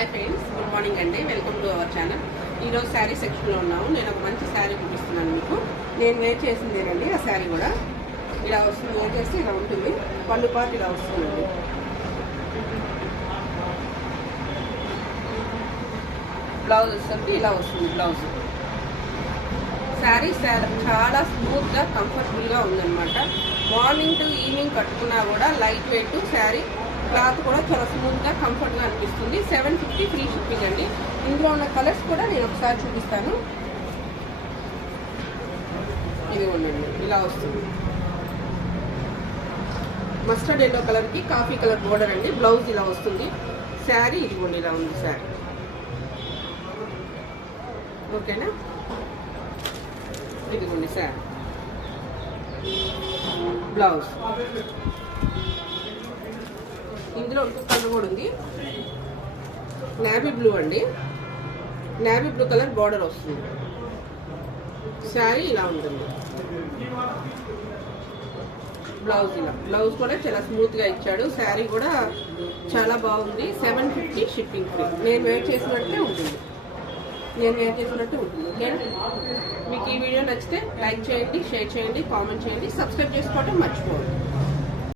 Hi friends, good morning అండి. Welcome to our channel. ఈరోజు శారీ సెక్షన్లో ఉన్నాము. నేను ఒక మంచి శారీ చూపిస్తున్నాను మీకు. నేను వేర్ చేసిందేనండి. ఆ శారీ కూడా ఇలా వస్తుంది. వేర్ చేస్తే ఇలా ఉంటుంది. పళ్ళు పాటు ఇలా వస్తుందండి. బ్లౌజ్ వస్తుంది, ఇలా వస్తుంది బ్లౌజ్. శారీ చాలా స్మూత్గా కంఫర్టబుల్గా ఉందన్నమాట. మార్నింగ్ టు ఈవినింగ్ కట్టుకున్నా కూడా లైట్ వెయిట్ శారీ. క్లాత్ కూడా చాలా స్మూత్గా కంఫర్ట్గా అనిపిస్తుంది. 750 ఫ్రీ షిప్పింగ్ అండి. ఇందులో ఉన్న కలర్స్ కూడా నేను ఒకసారి చూపిస్తాను. ఇది ఉండండి, ఇలా వస్తుంది. మస్టర్డ్ ఎల్లో కలర్కి కాఫీ కలర్ బోర్డర్ అండి. బ్లౌజ్ ఇలా వస్తుంది. శారీ ఇదిగోండి ఇలా ఉంది శారీ. ఓకేనా? ఇదిగోండి శారీ, బ్లౌజ్. ఇందులో ఇంకొక కలర్ కూడా ఉంది, నేవీ బ్లూ అండి. నేవీ బ్లూ కలర్ బార్డర్ వస్తుంది. శారీ ఇలా ఉంటుంది. బ్లౌజ్ ఇలా. బ్లౌజ్ కూడా చాలా స్మూత్గా ఇచ్చాడు. శారీ కూడా చాలా బాగుంది. 750 షిప్పింగ్ ఫ్రీ. నేను వేర్ చేసినట్టే ఉంటుంది. ఓకేనా? మీకు ఈ వీడియో నచ్చితే లైక్ చేయండి, షేర్ చేయండి, కామెంట్ చేయండి, సబ్స్క్రైబ్ చేసుకోవడం మర్చిపోండి.